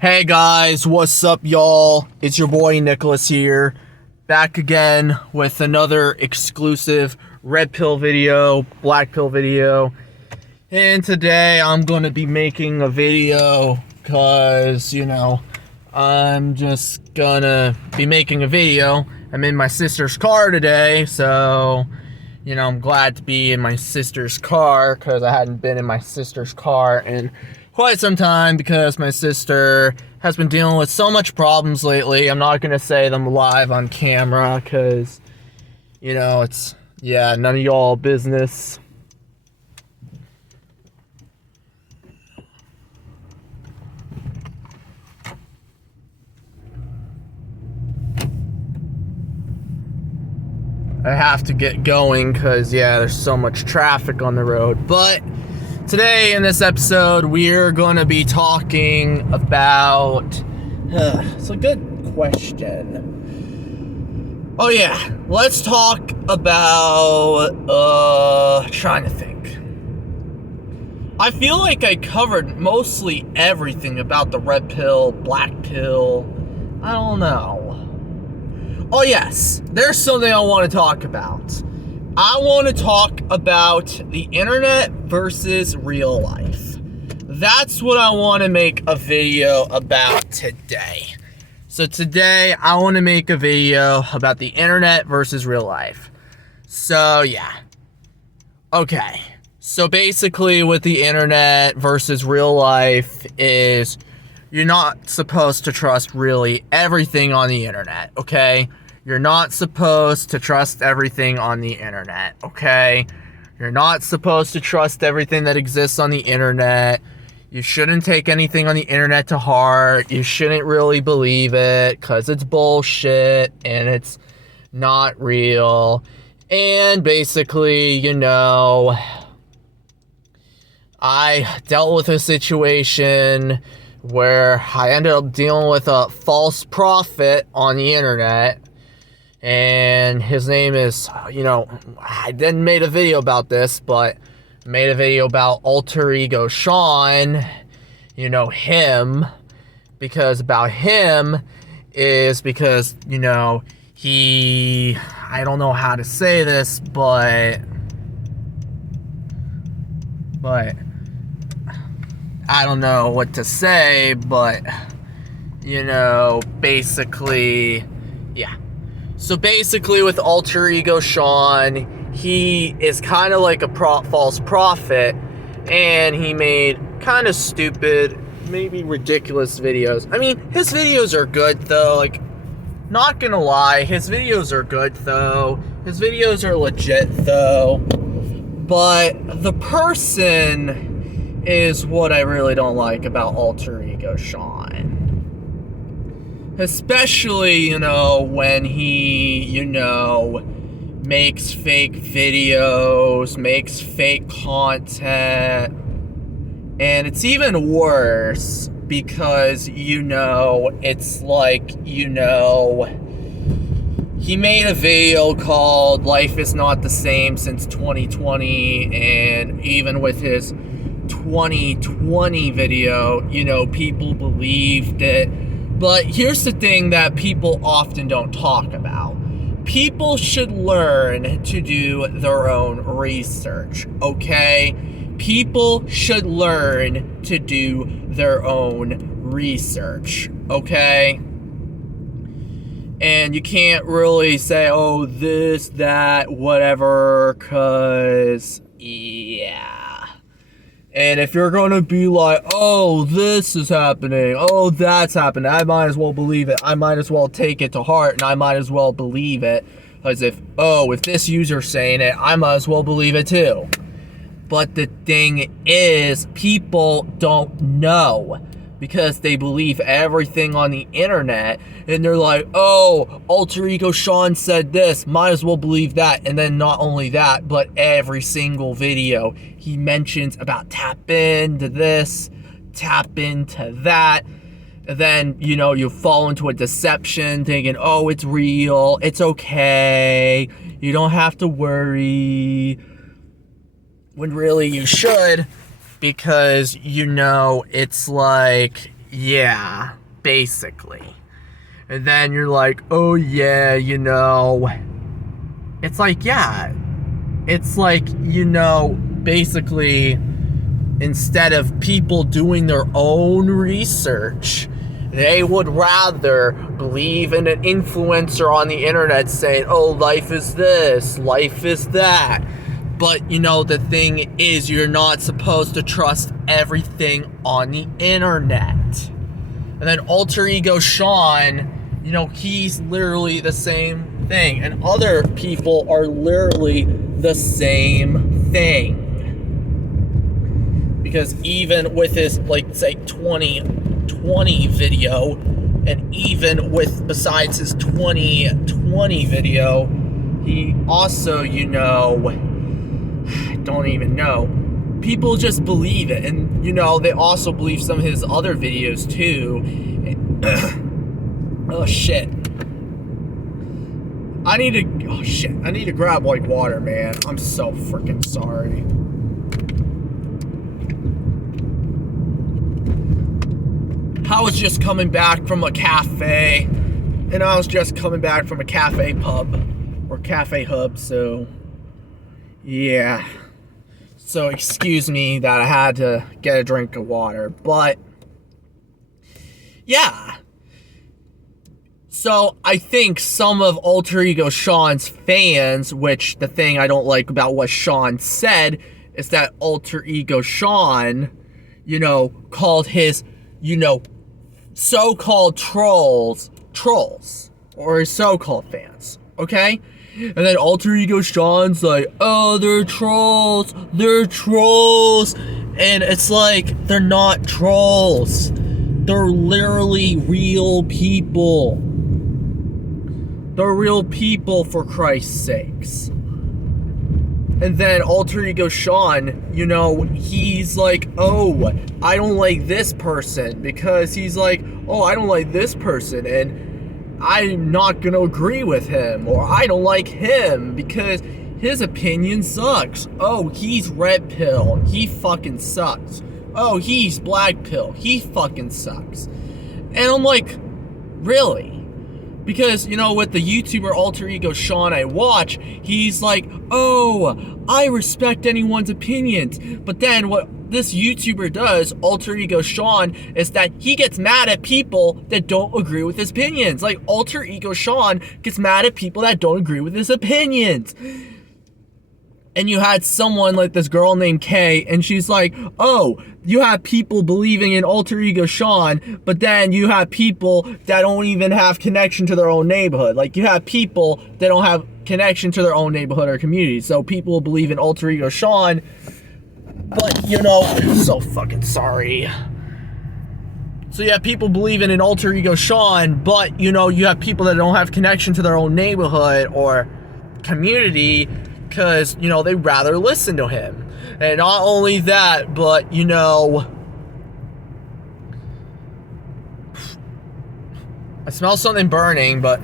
Hey guys, what's up y'all? It's your boy Nicholas here, back again with another exclusive red pill video, black pill video. And today I'm gonna be making a video because, I'm just gonna be making a video. I'm in my sister's car today, so, I'm glad to be in my sister's car because I hadn't been in my sister's car in quite some time because my sister has been dealing with so much problems lately. I'm not gonna say them live on camera because, it's, none of y'all business. I have to get going because, there's so much traffic on the road. But today in this episode, we're going to be talking about... it's a good question. Oh yeah, let's talk about... trying to think. I feel like I covered mostly everything about the red pill, black pill. I don't know. Oh yes, there's something I want to talk about. I want to talk about the internet versus real life. That's what I want to make a video about today. So today, I want to make a video about the internet versus real life. So yeah. Okay. So basically with the internet versus real life is you're not supposed to trust really everything on the internet, okay? You're not supposed to trust everything on the internet, okay? You're not supposed to trust everything that exists on the internet. You shouldn't take anything on the internet to heart. You shouldn't really believe it because it's bullshit and it's not real. And basically, I dealt with a situation where I ended up dealing with a false prophet on the internet. And his name is, I didn't make a video about this, but made a video about alter ego Sean, him, because about him is because, he, I don't know how to say this, but I don't know what to say, but, basically, yeah. So basically with alter ego Sean, he is kind of like a false prophet, and he made kind of stupid, maybe ridiculous videos. I mean, his videos are good though, like, not gonna lie, his videos are good though. His videos are legit though. But the person is what I really don't like about alter ego Sean. Especially, when he, makes fake videos, makes fake content. And it's even worse because, it's like, he made a video called Life is Not the Same Since 2020, and even with his 2020 video, people believed it. But here's the thing that people often don't talk about. People should learn to do their own research, okay? People should learn to do their own research, okay? And you can't really say, oh, this, that, whatever, because, yeah. And if you're going to be like, oh, this is happening, oh, that's happening, I might as well believe it. I might as well take it to heart, and I might as well believe it. As if this user's saying it, I might as well believe it too. But the thing is, people don't know. Because they believe everything on the internet, and they're like, oh, alter ego Sean said this, might as well believe that. And then not only that, but every single video he mentions about tap into this, tap into that. And then, you fall into a deception thinking, oh, it's real, it's okay, you don't have to worry. When really you should, because, it's like, Yeah, basically. And then you're like, oh yeah, you know. It's like, yeah. It's like, you know, basically, instead of people doing their own research, they would rather believe in an influencer on the internet saying, oh, life is this, life is that. But, you know, the thing is, you're not supposed to trust everything on the internet. And then Alter Ego Sean, you know, he's literally the same thing. And other people are literally the same thing. Because even with his, like, say, 2020 video, and even with, besides his 2020 video, he also, you know, I don't even know. People just believe it. And, you know, they also believe some of his other videos, too. Oh, shit. I need to grab, like, water, man. I'm so freaking sorry. I was just coming back from a cafe. And I was just coming back from a cafe pub. Or cafe hub, so... yeah. So excuse me that I had to get a drink of water. But... yeah. So I think some of Alter Ego Sean's fans, which the thing I don't like about what Sean said is that Alter Ego Sean, you know, called his, you know, so-called trolls, or his so-called fans, okay? And then Alter Ego Sean's like, oh, they're trolls, and it's like, they're not trolls, they're literally real people. They're real people, for Christ's sakes. And then Alter Ego Sean, you know, he's like, oh, I don't like this person, because he's like, oh, I don't like this person, and I'm not gonna agree with him, or I don't like him, because his opinion sucks. Oh, he's red pill, he fucking sucks. Oh, he's black pill, he fucking sucks. And I'm like, really? Because, you know, with the YouTuber Alter Ego Sean I watch, he's like, oh, I respect anyone's opinions. But then what this YouTuber does, Alter Ego Sean, is that he gets mad at people that don't agree with his opinions. Like, Alter Ego Sean gets mad at people that don't agree with his opinions. And you had someone like this girl named Kay, and she's like, oh, you have people believing in Alter Ego Sean, but then you have people that don't even have connection to their own neighborhood. Like, you have people that don't have connection to their own neighborhood or community. So people believe in Alter Ego Sean, but, you know, I'm so fucking sorry. So you have people believing in Alter Ego Sean, but, you know, you have people that don't have connection to their own neighborhood or community, because, you know, they rather listen to him. And not only that, but, you know, I smell something burning, but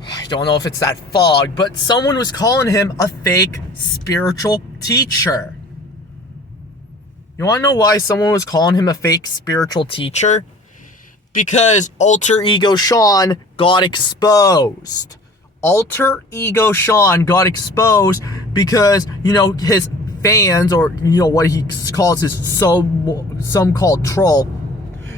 I don't know if it's that fog, but someone was calling him a fake spiritual teacher. You want to know why someone was calling him a fake spiritual teacher? Because Alter Ego Sean got exposed. Alter Ego Sean got exposed because, you know, his fans, or, you know, what he calls his some called troll,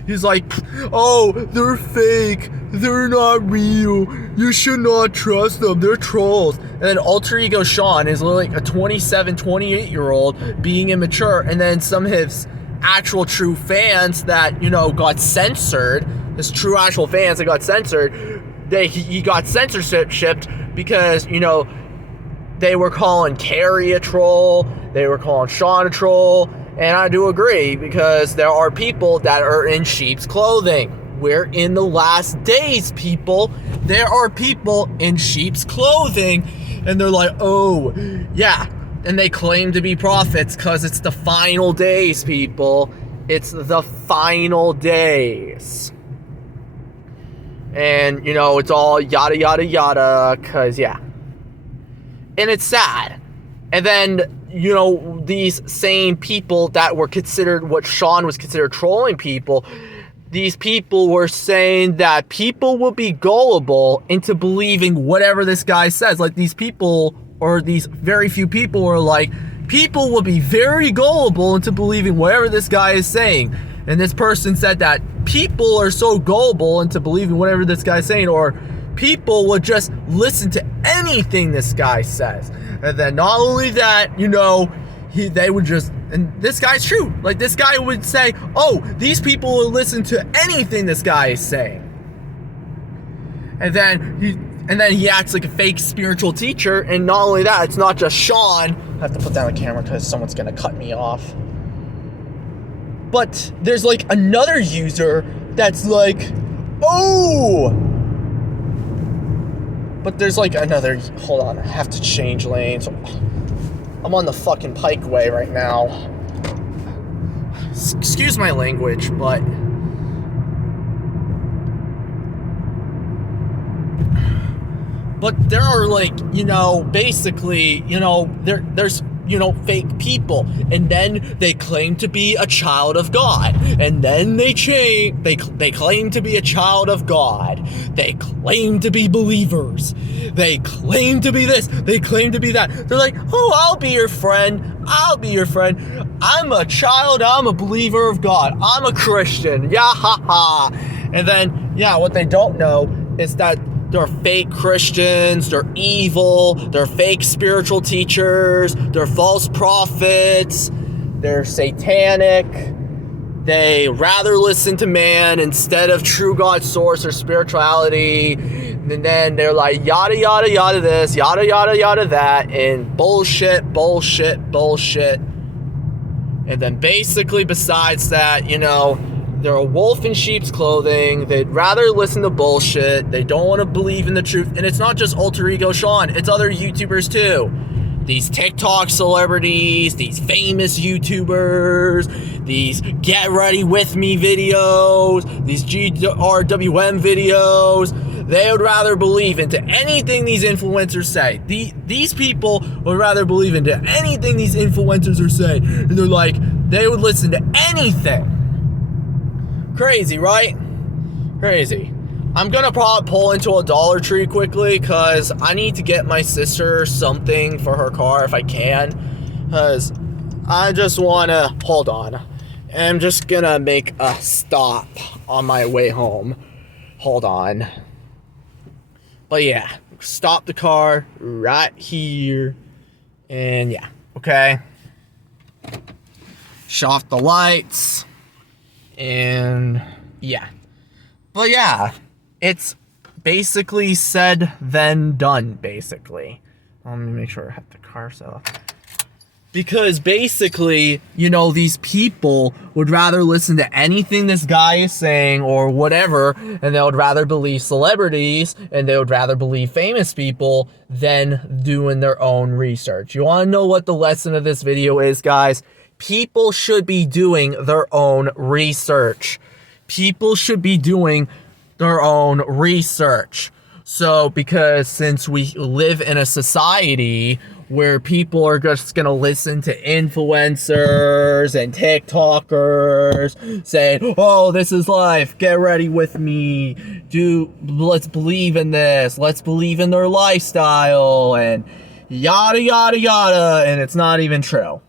he's like, oh, they're fake, they're not real, you should not trust them, they're trolls. And then Alter Ego Sean is like a 27, 28-year-old being immature, and then some of his actual true fans that, you know, got censored, his true actual fans that got censored, he got censorship because, you know, they were calling Carrie a troll, they were calling Sean a troll, and I do agree, because there are people that are in sheep's clothing. We're in the last days, people. There are people in sheep's clothing, and they're like, oh, yeah, and they claim to be prophets because it's the final days, people. It's the final days. And, you know, it's all yada, yada, yada, because, yeah. And it's sad. And then these same people that were considered what Sean was considered trolling people, these people were saying that people will be gullible into believing whatever this guy says. Like, these people, or these very few people, were like, people will be very gullible into believing whatever this guy is saying. And this person said that people are so gullible into believing whatever this guy is saying, or people would just listen to anything this guy says. And then not only that, they would just, and this guy's true. Like, this guy would say, oh, these people will listen to anything this guy is saying. And then he acts like a fake spiritual teacher. And not only that, it's not just Sean. I have to put down the camera because someone's going to cut me off. But there's like another user that's like, oh! But there's like another, hold on, I have to change lanes. I'm on the fucking Pikeway right now. Excuse my language, but there are like, basically, there's fake people, and then they claim to be a child of God, and then they claim to be a child of God, they claim to be believers, they claim to be this, they claim to be that. They're like, oh, I'll be your friend, I'm a child, I'm a believer of God, I'm a Christian, yeah, ha ha. And then, yeah, what they don't know is that they're fake Christians, they're evil, they're fake spiritual teachers, they're false prophets, they're satanic, they rather listen to man instead of true God's source or spirituality, and then they're like yada yada yada this, yada yada yada that, and bullshit. And then basically besides that, they're a wolf in sheep's clothing. They'd rather listen to bullshit. They don't want to believe in the truth. And it's not just Alter Ego Sean. It's other YouTubers too. These TikTok celebrities, these famous YouTubers, these Get Ready With Me videos, these GRWM videos. They would rather believe into anything these influencers say. These people would rather believe into anything these influencers are saying. And they're like, they would listen to anything. Crazy, right? Crazy. I'm gonna probably pull into a Dollar Tree quickly because I need to get my sister something for her car if I can. Because I just wanna, hold on. I'm just gonna make a stop on my way home. Hold on. But yeah, stop the car right here. And yeah, okay. Shut off the lights. And yeah, but yeah, it's basically said then done, basically. Let me make sure I have the car set up. Because basically, these people would rather listen to anything this guy is saying or whatever, and they would rather believe celebrities and they would rather believe famous people than doing their own research. You want to know what the lesson of this video is, guys? People should be doing their own research. People should be doing their own research. So, because since we live in a society where people are just going to listen to influencers and TikTokers saying, oh, this is life, get ready with me, let's believe in this, let's believe in their lifestyle, and yada, yada, yada, and it's not even true.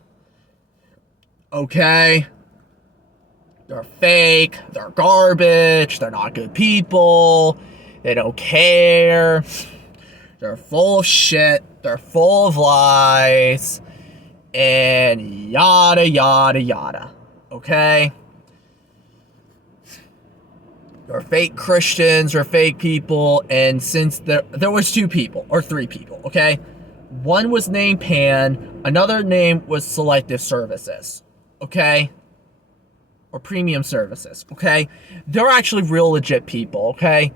Okay? They're fake, they're garbage, they're not good people, they don't care, they're full of shit, they're full of lies, and yada, yada, yada. Okay? They're fake Christians, they're fake people, and since there was 2 people, or 3 people, okay? One was named Pan, another name was Selective Services. Okay? Or Premium Services, okay? They're actually real legit people, okay?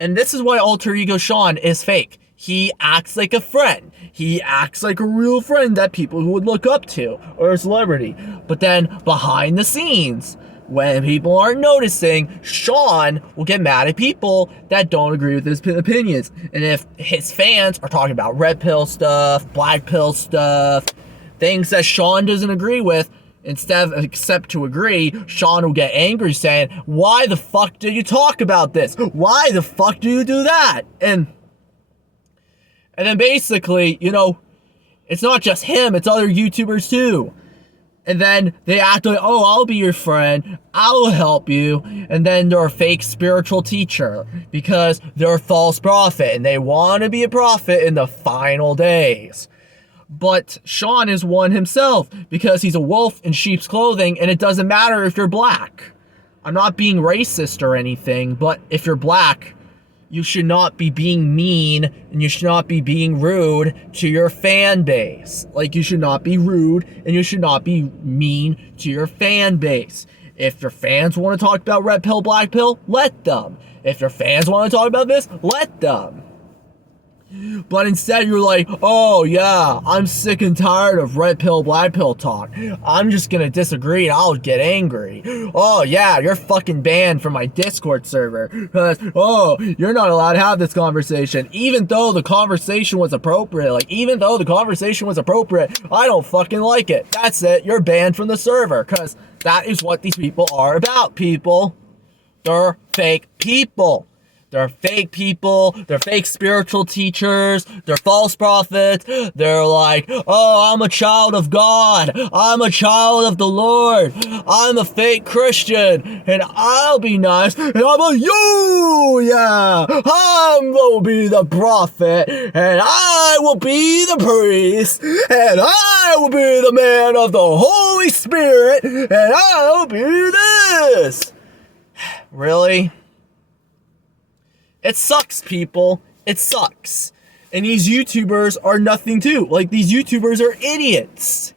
And this is why Alter Ego Sean is fake. He acts like a friend. He acts like a real friend that people would look up to, or a celebrity. But then, behind the scenes, when people aren't noticing, Sean will get mad at people that don't agree with his opinions. And if his fans are talking about red pill stuff, black pill stuff, things that Sean doesn't agree with, instead of accept to agree, Sean will get angry saying, why the fuck do you talk about this? Why the fuck do you do that? And then basically, you know, it's not just him, it's other YouTubers too. And then they act like, oh, I'll be your friend, I'll help you. And then they're a fake spiritual teacher because they're a false prophet and they want to be a prophet in the final days. But Sean is one himself because he's a wolf in sheep's clothing, and it doesn't matter if you're black. I'm not being racist or anything, but if you're black, you should not be being mean and you should not be being rude to your fan base. Like, you should not be rude and you should not be mean to your fan base. If your fans want to talk about red pill, black pill, let them. If your fans want to talk about this, let them. But instead you're like, oh yeah, I'm sick and tired of red pill, black pill talk. I'm just gonna disagree and I'll get angry. Oh yeah, you're fucking banned from my Discord server. Because, oh, you're not allowed to have this conversation. Even though the conversation was appropriate. I don't fucking like it. That's it, you're banned from the server. Because that is what these people are about, people. They're fake people. They're fake people, they're fake spiritual teachers, they're false prophets, they're like, oh, I'm a child of God, I'm a child of the Lord, I'm a fake Christian, and I'll be nice, and I'm a you, yeah, I will be the prophet, and I will be the priest, and I will be the man of the Holy Spirit, and I'll be this. Really? It sucks, people. It sucks. And these YouTubers are nothing too. Like, these YouTubers are idiots.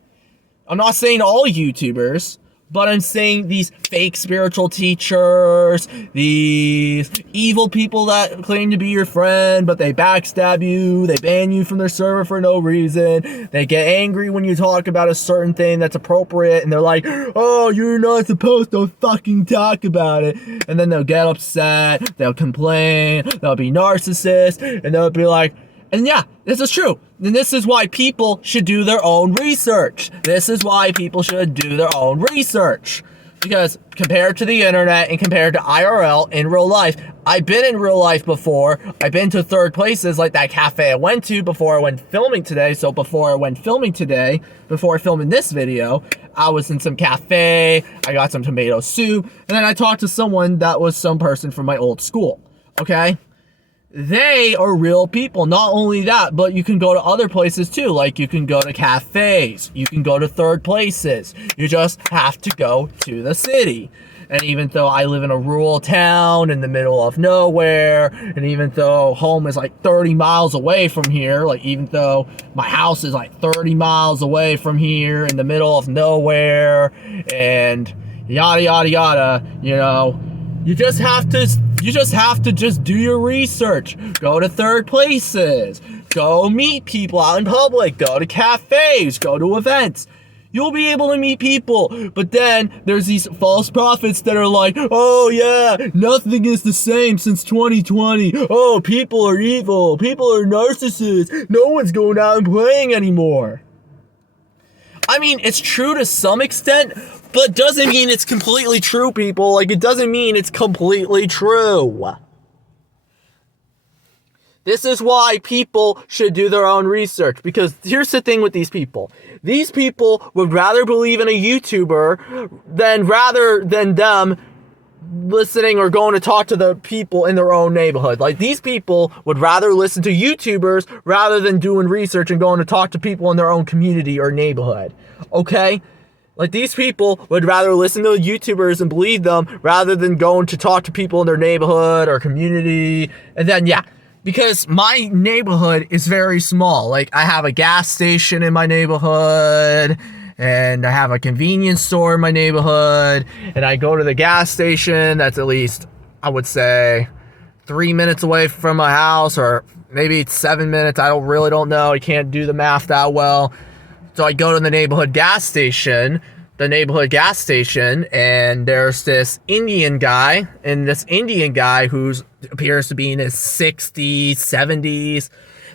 I'm not saying all YouTubers, but I'm saying these fake spiritual teachers, these evil people that claim to be your friend, but they backstab you, they ban you from their server for no reason, they get angry when you talk about a certain thing that's appropriate, and they're like, oh, you're not supposed to fucking talk about it, and then they'll get upset, they'll complain, they'll be narcissists, and they'll be like, and yeah, this is true. And this is why people should do their own research. Because compared to the internet and compared to IRL in real life, I've been in real life before. I've been to third places like that cafe I went to before I went filming today. So before I filmed this video, I was in some cafe, I got some tomato soup, and then I talked to someone that was some person from my old school, okay? They are real people. Not only that, but you can go to other places too. Like, you can go to cafes. You can go to third places. You just have to go to the city. And even though I live in a rural town in the middle of nowhere, and even though home is like 30 miles away from here, like even though my house is like 30 miles away from here in the middle of nowhere, and yada, yada, yada, you know, you just have to just do your research. Go to third places. Go meet people out in public. Go to cafes. Go to events. You'll be able to meet people. But then there's these false prophets that are like, oh yeah, nothing is the same since 2020. Oh, people are evil. People are narcissists. No one's going out and playing anymore. I mean, it's true to some extent, but doesn't mean it's completely true, people. Like, it doesn't mean it's completely true. This is why people should do their own research. Because here's the thing with these people. These people would rather believe in a YouTuber rather than them listening or going to talk to the people in their own neighborhood. Like, these people would rather listen to YouTubers rather than doing research and going to talk to people in their own community or neighborhood. Okay? Like, these people would rather listen to YouTubers and believe them rather than going to talk to people in their neighborhood or community. And then, yeah, because my neighborhood is very small. Like, I have a gas station in my neighborhood, and I have a convenience store in my neighborhood, and I go to the gas station that's at least, I would say, 3 minutes away from my house, or maybe it's 7 minutes. I really don't know. I can't do the math that well. So I go to the neighborhood gas station, and there's this Indian guy, who appears to be in his 60s, 70s,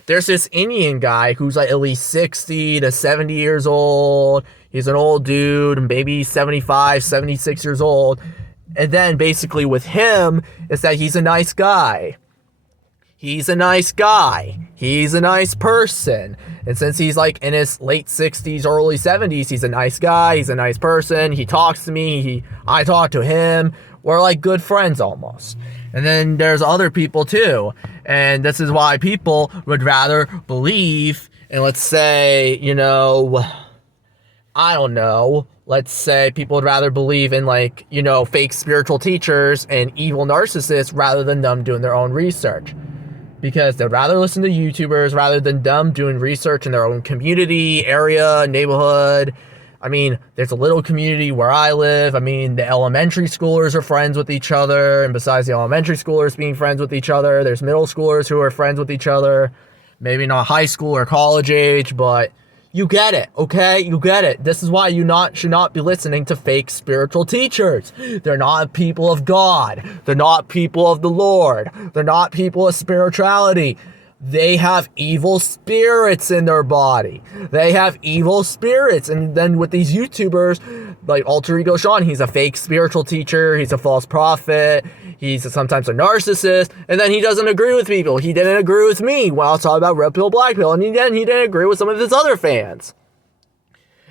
there's this Indian guy who's like at least 60 to 70 years old. He's an old dude, maybe 75, 76 years old. And then basically with him is that he's a nice guy. He's a nice guy. He's a nice person. And since he's like in his late 60s, early 70s, he's a nice guy. He's a nice person. He talks to me. I talk to him. We're like good friends almost. And then there's other people too. And this is why people would rather believe in, let's say, I don't know. Let's say people would rather believe in fake spiritual teachers and evil narcissists rather than them doing their own research. Because they'd rather listen to YouTubers rather than them doing research in their own community, area, neighborhood. I mean, there's a little community where I live. I mean, the elementary schoolers are friends with each other. And besides the elementary schoolers being friends with each other, there's middle schoolers who are friends with each other. Maybe not high school or college age, but you get it, okay? You get it. This is why you should not be listening to fake spiritual teachers. They're not people of God. They're not people of the Lord. They're not people of spirituality. They have evil spirits in their body. They have evil spirits. And then with these YouTubers, like Alter Ego Sean, he's a fake spiritual teacher. He's a false prophet. He's sometimes a narcissist. And then he doesn't agree with people. He didn't agree with me when I was talking about red pill, black pill. And he didn't agree with some of his other fans.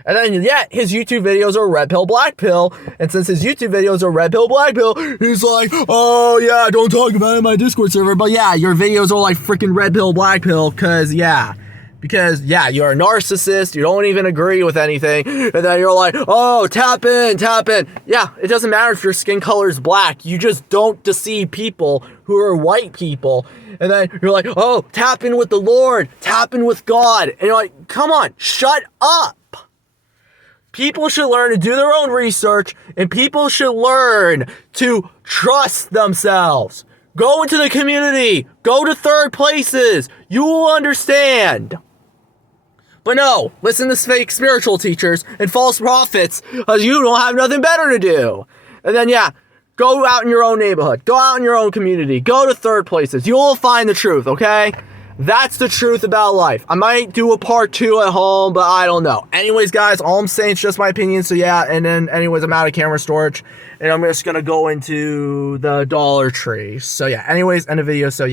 And then, his YouTube videos are red pill, black pill. And since his YouTube videos are red pill, black pill, he's like, oh, yeah, don't talk about it in my Discord server. But, your videos are like freaking red pill, black pill. Because, you're a narcissist. You don't even agree with anything. And then you're like, oh, tap in. Yeah, it doesn't matter if your skin color is black. You just don't deceive people who are white people. And then you're like, oh, tap in with the Lord. Tap in with God. And you're like, come on, shut up. People should learn to do their own research, and people should learn to trust themselves. Go into the community. Go to third places. You will understand. But no, listen to fake spiritual teachers and false prophets because you don't have nothing better to do. And then, go out in your own neighborhood. Go out in your own community. Go to third places. You will find the truth, okay? That's the truth about life. I might do a part 2 at home, but I don't know. Anyways, guys, all I'm saying is just my opinion. So, and then anyways, I'm out of camera storage, and I'm just going to go into the Dollar Tree. So, anyways, end the video. So,